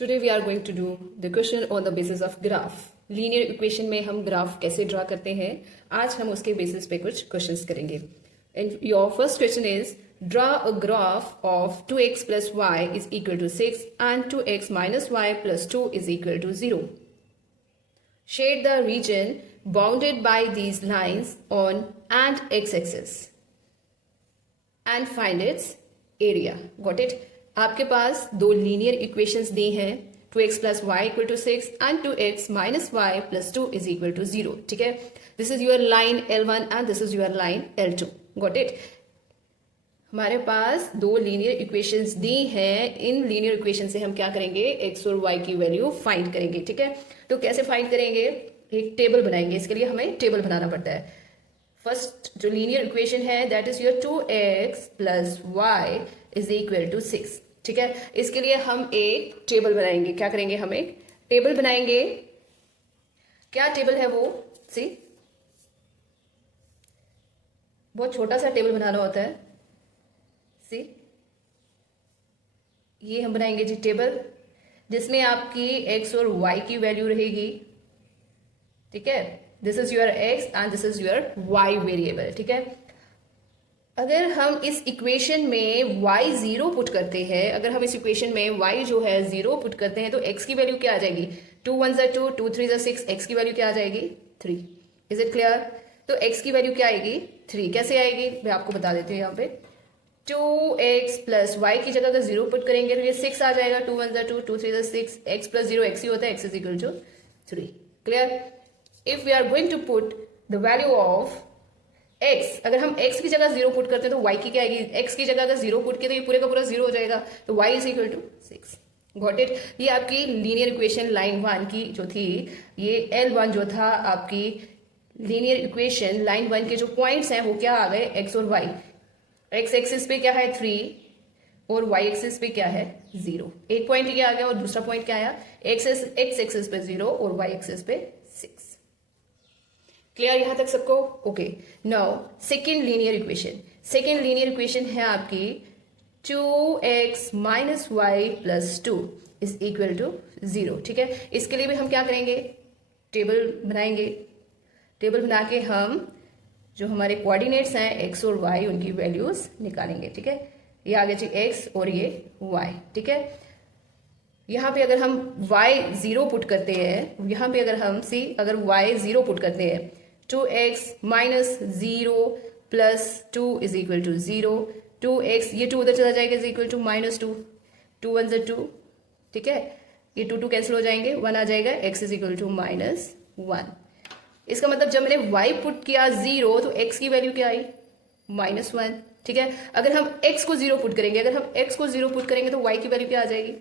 Today we are going to do the question on the basis of graph. Linear equation में हम graph कैसे draw करते हैं, आज हम उसके बेसिस पे कुछ क्वेश्चंस करेंगे. And your first question is draw a graph of 2x plus y is equal to 6 and 2x minus y plus 2 is equal to 0. Shade the region bounded by these lines on and x-axis and find its area. Got it? आपके पास दो linear equations दी हैं, 2x plus y equal to 6 and 2x minus y plus 2 is equal to 0. ठीक है, this is your line L1 and this is your line L2. Got it? हमारे पास दो linear equations दी हैं. In linear equation से हम क्या करेंगे, x और y की वैल्यू फाइंड करेंगे. ठीक है, तो कैसे फाइंड करेंगे, एक टेबल बनाएंगे. इसके लिए हमें टेबल बनाना पड़ता है. फर्स्ट जो लीनियर इक्वेशन है that is your 2x plus y is equal to 6. ठीक है, इसके लिए हम एक टेबल बनाएंगे. क्या करेंगे, हम एक टेबल बनाएंगे. क्या टेबल है वो, सी बहुत छोटा सा टेबल बनाना होता है. सी ये हम बनाएंगे जी टेबल, जिसमें आपकी x और y की वैल्यू रहेगी. ठीक है, this is your x and this is your y variable. ठीक है, अगर हम इस इक्वेशन में y 0 पुट करते हैं, अगर हम इस इक्वेशन में y जो है 0 पुट करते हैं तो x की वैल्यू क्या आ जाएगी, 2 1 2 2 3 6, x की वैल्यू क्या आ जाएगी 3. Is it clear? तो x की वैल्यू क्या आएगी 3. कैसे आएगी मैं आपको बता देती हूँ. यहाँ पे 2x plus y की जगह अगर 0 पुट करेंगे तो ये 6 आ जाएगा. 2 1 2 2 3 6, x plus 0 x ही होता है, x is equal to 3. Clear? If we are going to put the value of x, अगर हम x की जगह 0 पुट करते हैं तो y की क्या आएगी, x की जगह अगर 0 पुट किया तो ये पूरे का पूरा 0 हो जाएगा. तो y is equal to 6. Got it? ये आपकी लीनियर इक्वेशन लाइन 1 की जो थी, ये L1 जो था आपकी लीनियर इक्वेशन लाइन 1 के जो पॉइंट्स हैं वो क्या आ गए, x और y. x एक्सिस पे क्या है 3 और y एक्सिस पे क्या है 0. एक पॉइंट ये आ गया और दूसरा पॉइंट क्या आया, x एक्सिस पे 0 और y एक्सिस पे 6. क्लियर यहां तक सबको? Okay, now second linear equation. Second linear equation है आपकी 2x minus y plus 2 is equal to 0. ठीक है, इसके लिए भी हम क्या करेंगे, टेबल बनाएंगे. टेबल बना के हम जो हमारे कोऑर्डिनेट्स हैं x और y उनकी वैल्यूज निकालेंगे. ठीक है, ये आगे जी x और ये y. ठीक है, यहाँ पे अगर हम y 0 पुट करते हैं, यहाँ पे अगर हम अगर y 0 पुट करते हैं, 2x minus 0 plus 2 is equal to 0. 2x ये 2 उधर चला जाएगा, is equal to minus 2. 2 1 2. ठीक है, ये 2 2 कैंसिल हो जाएंगे, 1 आ जाएगा, x is equal to minus 1. इसका मतलब जब मैंने y पुट किया 0 तो x की वैल्यू क्या आई, minus 1. ठीक है, अगर हम x को 0 पुट करेंगे, अगर हम x को 0 पुट करेंगे तो y की वैल्यू क्या आ जाएगी,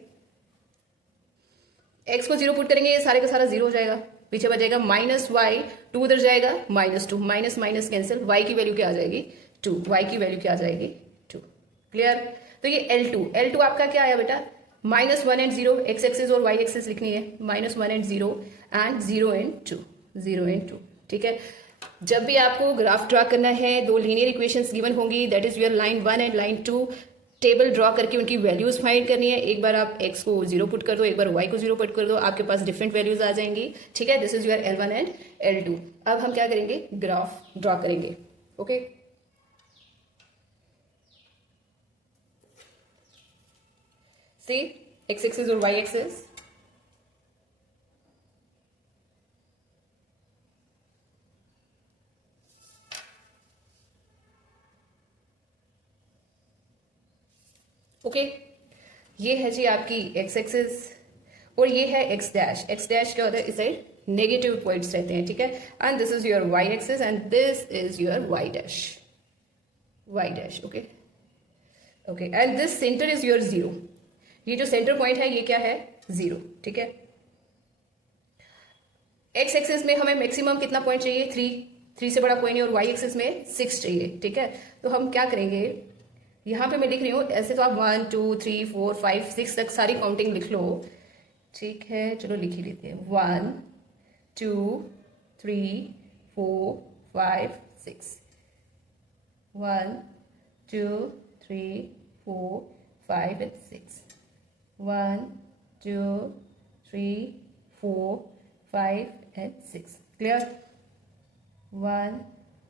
x को 0 पुट करेंगे ये सारे का सारा 0 हो जाएगा, पीछे बचेगा माइनस y, 2 उधर जाएगा minus 2, minus minus cancel, y की वैल्यू क्या आ जाएगी 2. y की वैल्यू क्या आ जाएगी 2. क्लियर? तो ये L2 आपका क्या आया बेटा, -1 and 0. x एक्सिस और y एक्सिस लिखनी है, -1 and 0 and 0 and 2, 0 and 2. ठीक है, जब भी आपको ग्राफ ड्रा करना है, दो लीनियर इक्वेशंस गिवन होंगी, that is your line 1 and line 2. Table draw करके उनकी वैल्यूज फाइंड करनी है. एक बार आप x को 0 पुट कर दो, एक बार y को 0 पुट कर दो, आपके पास डिफरेंट वैल्यूज आ जाएंगी. ठीक है, this is your L1 and L2. अब हम क्या करेंगे, ग्राफ ड्रॉ करेंगे. ओके, सी x एक्सिस और y एक्सिस. ओके, ये है जी आपकी x एक्सिस और ये है x डैश. x डैश क्या होता है, इस साइड नेगेटिव पॉइंट्स रहते हैं. ठीक है, and this is your y axis and this is your y dash. Okay okay, and this centre is your 0. ये जो सेंटर पॉइंट है ये क्या है 0. ठीक है, x एक्सिस में हमें मैक्सिमम कितना पॉइंट चाहिए, 3 से बड़ा कोई नहीं, और y एक्सिस में 6 चाहिए. ठीक है, तो हम क्या करेंगे, यहाँ पे मैं लिख रही हूँ, ऐसे तो आप 1 2 3 4 5 6 तक सारी काउंटिंग लिख लो. ठीक है, चलो लिख ही लेते हैं. 1 2 3 4 5 6. 1 2 3 4 5 and 6. 1 2 3 4 5 and 6. Clear? 1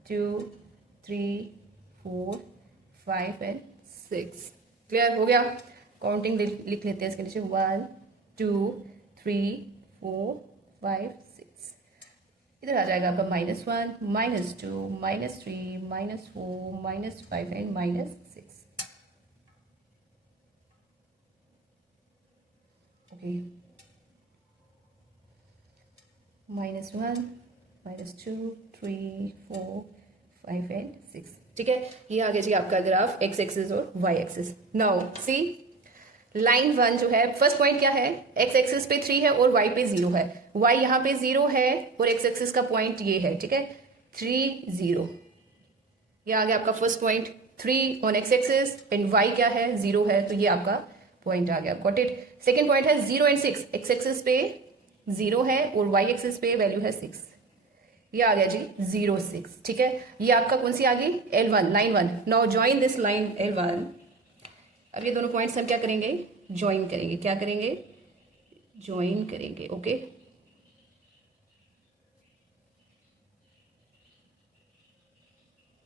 2 3 4 5 and 6. Clear हो गया? काउंटिंग लिख लेते हैं इसके नीचे 1 2 3 4 5 6. इधर आ जाएगा आपका -1 -2 -3 -4 -5 एंड -6. Okay, -1 -2 3 4 5 and 6. ठीक है, ये आ गया जी आपका ग्राफ एक्स एक्सिस और Y axis. Now see line 1 जो है, फर्स्ट पॉइंट क्या है, एक्स एक्सिस पे 3 है और वाई पे 0 है. वाई यहाँ पे 0 है और एक्स एक्सिस का पॉइंट ये है. ठीक है, 3 0. ये आ गया आपका first point. 3 on X axis and Y क्या है, 0 है, तो ये आपका पॉइंट आ गया. Got it? सेकेंड पॉइंट है 0 एंड 6. एक्स एक्सिस पे 0 है और वाई एक्सिस पे वैल्यू है 6. ये आ गया जी 0 6. ठीक है, ये आपका कौन सी आ गई, L1, line 1. Now join this line L1. अब ये दोनों पॉइंट्स हम क्या करेंगे, ज्वाइन करेंगे. क्या करेंगे, ज्वाइन करेंगे. ओके,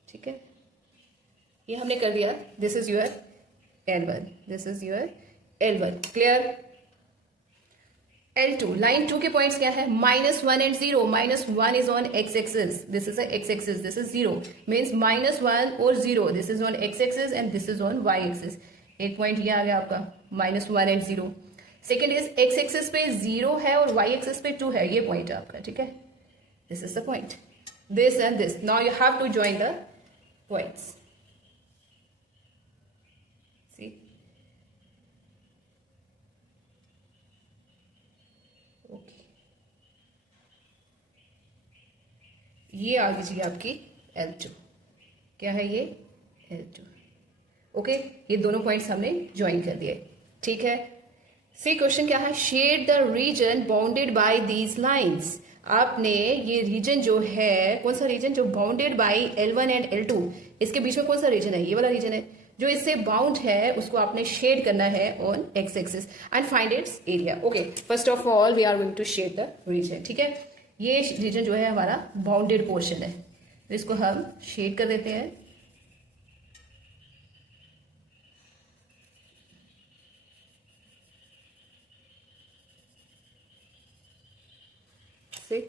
ठीक है, ये हमने कर दिया. This is your L1, this is your L1. Clear? L2, line 2 के पॉइंट्स क्या है, -1 and 0. -1 is on X axis, this is X axis, this is 0. Means -1 और 0, this is on X axis and this is on Y axis. एक point ये आ गया आपका -1 and 0. Second is X axis पे 0 है और वाई एक्सिस पे 2 है. ये पॉइंट है आपका. ठीक है, this is the point, this and this. Now you have to join the points. See, okay, ये आ गई जी आपकी L2. क्या है ये, L2. ओके, ये दोनों पॉइंट्स हमने ज्वाइन कर दिए. ठीक है, सी क्वेश्चन क्या है, shade the region bounded by these lines. आपने ये रीजन जो है, कौन सा रीजन, जो bounded by L1 and L2, इसके बीच में कौन सा रीजन है, ये वाला रीजन है. जो इससे बाउंड है उसको आपने शेड करना है on X axis and find its area. Okay, first of all we are going to shade the region. ठीक है, ये रीजन जो है हमारा बाउंडेड पोर्शन है, तो इसको हम शेड कर देते हैं. See?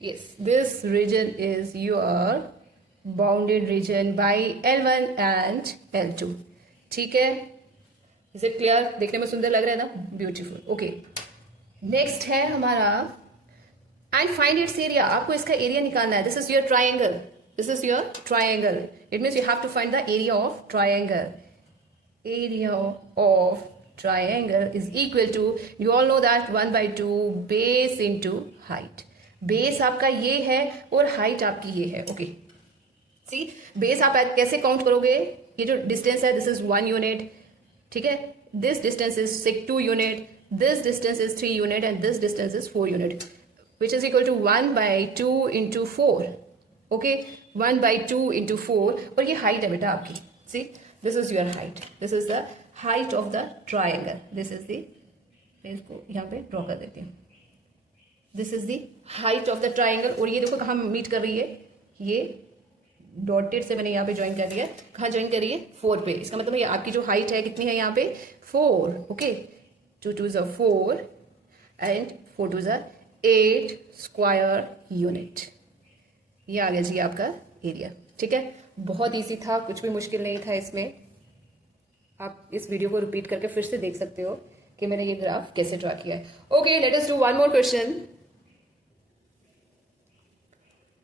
Yes, this region is your bounded region by L1 and L2. ठीक है, इज इट क्लियर? देखने में सुंदर लग रहा है ना, ब्यूटीफुल. ओके, नेक्स्ट है हमारा एंड फाइंड इट्स एरिया. आपको इसका एरिया निकालना है. This is your triangle, this is your triangle. It means you have to find the area of triangle. Area of triangle is equal to, you all know that 1/2 base into height. Base आपका ये है और height आपकी ये है. Okay, सी, base आप कैसे count करोगे, ये जो डिस्टेंस है दिस इज 1 यूनिट. ठीक है, this distance is 2 unit, this distance is 3 unit and this distance is 4 unit, which is equal to 1/2 into 4. Okay, 1/2 into 4. और ये हाइट है बेटा आपकी. See, this is your height, this is the height of the triangle. This is the, मैं इसको यहाँ पे draw कर देती हूँ. This is the height of the triangle. और ये देखो कहाँ मीट कर रही है, ये डॉटेड से मैंने यहाँ पे ज्वाइन कर दिया. कहाँ ज्वाइन कर रही है, 4 पे. इसका मतलब ये आपकी जो हाइट है कितनी है यहाँ पे, 4. Okay, 2 2s are 4 and 4 2s are 8 square unit. ये आ गया जी आपका एरिया. ठीक है, बहुत ईजी था, कुछ भी मुश्किल नहीं था इसमें. आप इस वीडियो को रिपीट करके फिर से देख सकते हो कि मैंने ये ग्राफ कैसे ड्रा किया है. Okay, let us do one more question.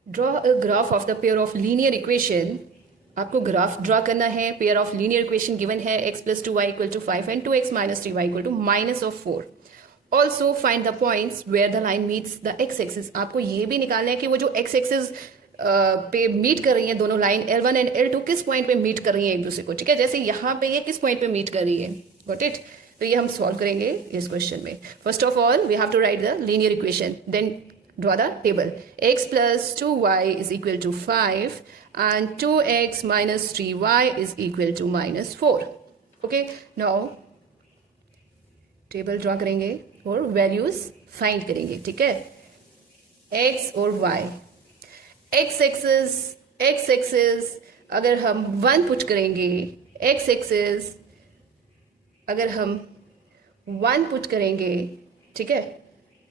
Draw a graph of the pair of linear equation. आपको ग्राफ ड्रॉ करना है. Pair of linear equation given है x + 2y = 5 and 2x - 3y = -4. Also find the points where the line meets the x axis. आपको ये भी निकालना है कि वो जो x एक्सिस पे मीट कर रही हैं दोनों लाइन L1 एंड L2 किस पॉइंट पे मीट कर रही हैं एक दूसरे को, ठीक है। जैसे यहाँ पे ये किस पॉइंट पे मीट कर रही है, गॉट इट। तो ये हम सॉल्व करेंगे इस क्वेश्चन में। First of all we have to write the linear equation, then draw the table. X plus 2y is equal to 5 and 2x minus 3y is equal to minus 4. Okay, now table draw करेंगे और values find करेंगे, ठीक है। x और y, x axis अगर हम 1 put करेंगे, x axis अगर हम 1 पुट करेंगे, ठीक है,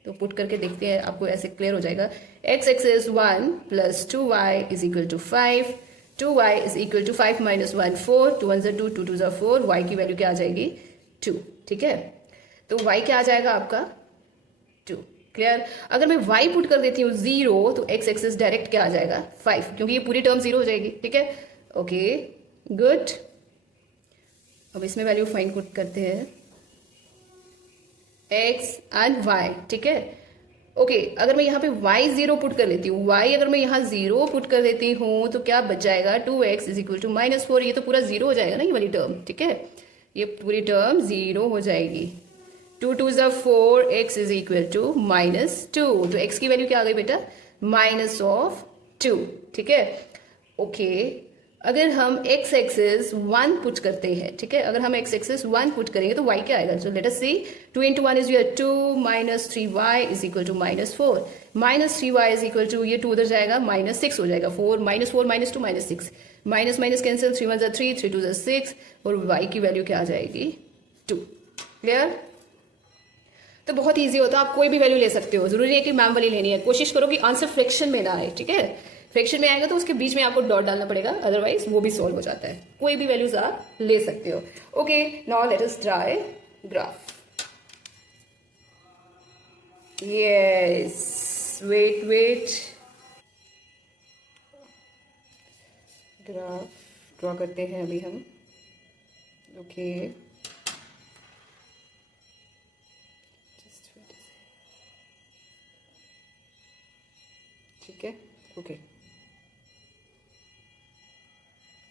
तो पुट करके देखते हैं, आपको ऐसे क्लियर हो जाएगा। x axis 1 plus 2y is equal to 5, 2y is equal to 5 minus 1 4, 2 1 ज़ा 2, 2 2 ज़ा 4, y की वैल्यू क्या आ जाएगी 2, ठीक है। तो y क्या आ जाएगा आपका 2, क्लियर। अगर मैं y पुट कर देती हूँ 0 तो x एक्सिस डायरेक्ट क्या आ जाएगा 5, क्योंकि ये पूरी टर्म 0 हो जाएगी, ठीक है। ओके गुड, अब इसमें वैल्यू फाइंड पुट करते हैं x एंड y, ठीक है। ओके, अगर मैं यहाँ पे y 0 पुट कर लेती हूँ, y अगर मैं यहाँ 0 पुट कर देती हूँ तो क्या बच जाएगा 2x is equal to minus 4, ये तो पूरा 0 हो जाएगा ना ये वाली टर्म, ठीक है। ये पूरी टर्म 0 हो जाएगी। 2 2 ज़ा 4, x is equal to minus 2, तो x की वैल्यू क्या आ गई बेटा माइनस ऑफ 2, ठीक है। ओके, अगर हम x एक्सिस 1 पुट करते हैं, ठीक है, अगर हम x एक्सिस 1 पुट करेंगे तो y क्या आएगा। So let us see 2 into 1 is your 2 minus 3y is equal to minus 4, minus 3y is equal to ये 2 उधर जाएगा माइनस 6 हो जाएगा, 4 minus 4 minus 2 minus 6, minus minus cancel, 3 1 ज़ा 3, 3 2 ज़ा 6 और y की वैल्यू क्या आ जाएगी 2, क्लियर। तो बहुत ईजी होता है, आप कोई भी वैल्यू ले सकते हो, जरूरी है कि मैम वाली लेनी है। कोशिश करो कि आंसर फ्रैक्शन में ना आए, ठीक है। फ्रैक्शन में आएगा तो उसके बीच में आपको डॉट डालना पड़ेगा, अदरवाइज वो भी सॉल्व हो जाता है। कोई भी वैल्यूज आप ले सकते हो। Okay, now let us try graph. Yes, wait, graph draw करते हैं अभी हम। ओके, ठीक है। ओके,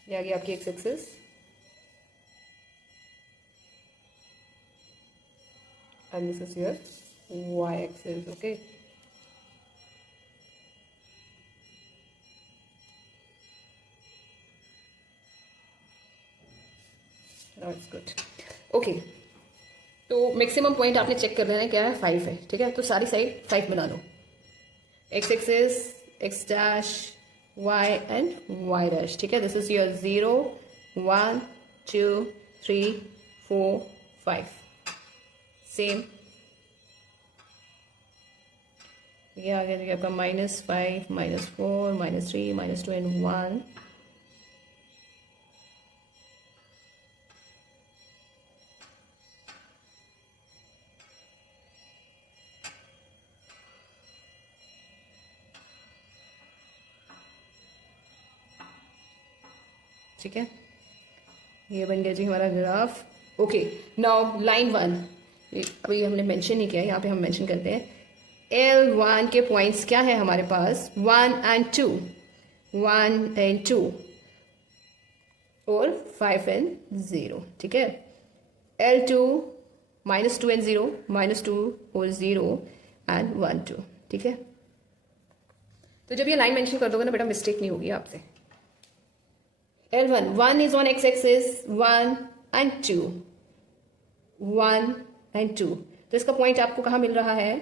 ये आ गई आपकी X axis, and this is your Y axis. Okay, it's good. Okay, तो मैक्सिमम पॉइंट आपने चेक कर लेना है, क्या है 5 है, ठीक है। तो सारी साइड 5 बना लो, x axis, x dash, y and y dash, ठीक है। This is your 0 1 2 3 4 5, same. ये आ गया आपका minus 5 minus 4 minus 3 minus 2 and 1। ठीक है, ये बन गया जी हमारा ग्राफ। ओके, नाउ लाइन 1, अभी हमने मेंशन नहीं किया, यहाँ पे हम मेंशन करते हैं। L1 के पॉइंट्स क्या है हमारे पास 1 एंड 2, 1 एंड 2 और 5 एंड 0, ठीक है। L2 माइनस 2 एंड 0, माइनस 2 और 0 एंड 1 2, ठीक है। तो जब ये लाइन मेंशन कर दोगे ना बेटा, मिस्टेक नहीं होगी आपसे। L1, 1 is on x-axis, 1 and 2, 1 and 2, तो इसका पॉइंट आपको कहाँ मिल रहा है,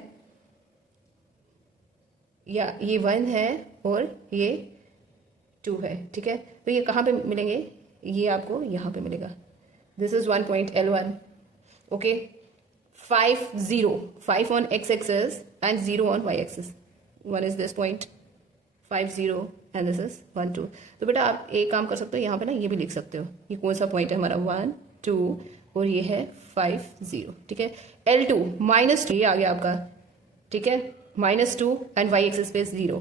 या ये 1 है और ये 2 है, ठीक है। तो ये कहाँ पे मिलेंगे, ये आपको यहाँ पे मिलेगा। This is 1 point L1। Okay, 5 0, 5 on x-axis and 0 on y-axis, 1 is this point, 5 0 and this is 1 2। तो बेटा आप एक काम कर सकते हो, यहाँ पे ना ये भी लिख सकते हो, ये कौन सा पॉइंट है हमारा 1 2 और ये है 5 0, ठीक है। L2 माइनस 2, ये आ गया आपका, ठीक है, माइनस 2 एंड y एक्सिस पे 0,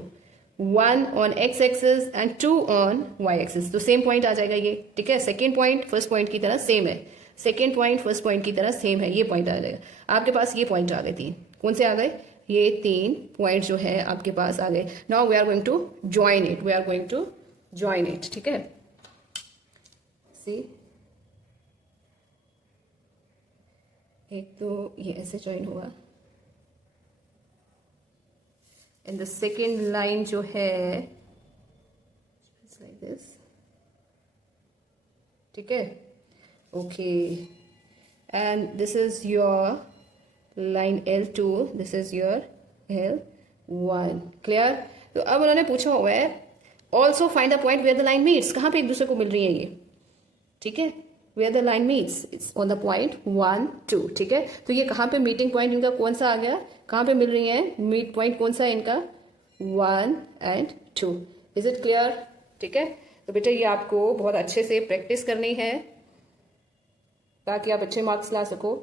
1 on x axis and 2 on y axis, तो सेम पॉइंट आ जाएगा ये, ठीक है। सेकेंड पॉइंट फर्स्ट पॉइंट की तरह सेम है, सेकेंड पॉइंट फर्स्ट पॉइंट की तरह सेम है, ये पॉइंट आ जाएगा। आपके पास ये पॉइंट आ गए 3, कौन से आ गए, ये 3 पॉइंट जो है आपके पास आ गए. Now we are going to join it. We are going to join it. ठीक है, सी एक तो ये ऐसे ज्वाइन हुआ, एंड द सेकेंड लाइन जो है लाइक दिस. ठीक है, okay, and this is your line L2, this is your L1. Clear? तो अब उन्होंने पूछा हुआ है also find the point where the line meets. कहाँ पे एक दूसरे को मिल रही है ये? ठीक है, where the line meets, it's on the point 1 2. ठीक है, तो ये कहाँ पे मीटिंग पॉइंट इनका कौन सा आ गया? कहाँ पे मिल रही है? मीट पॉइंट कौन सा है इनका? 1 and 2. Is it clear? ठीक है, तो बेटा ये आपको बहुत अच्छे से प्रैक्टिस करनी है ताकि आप अच्छे मार्क्स ला सको.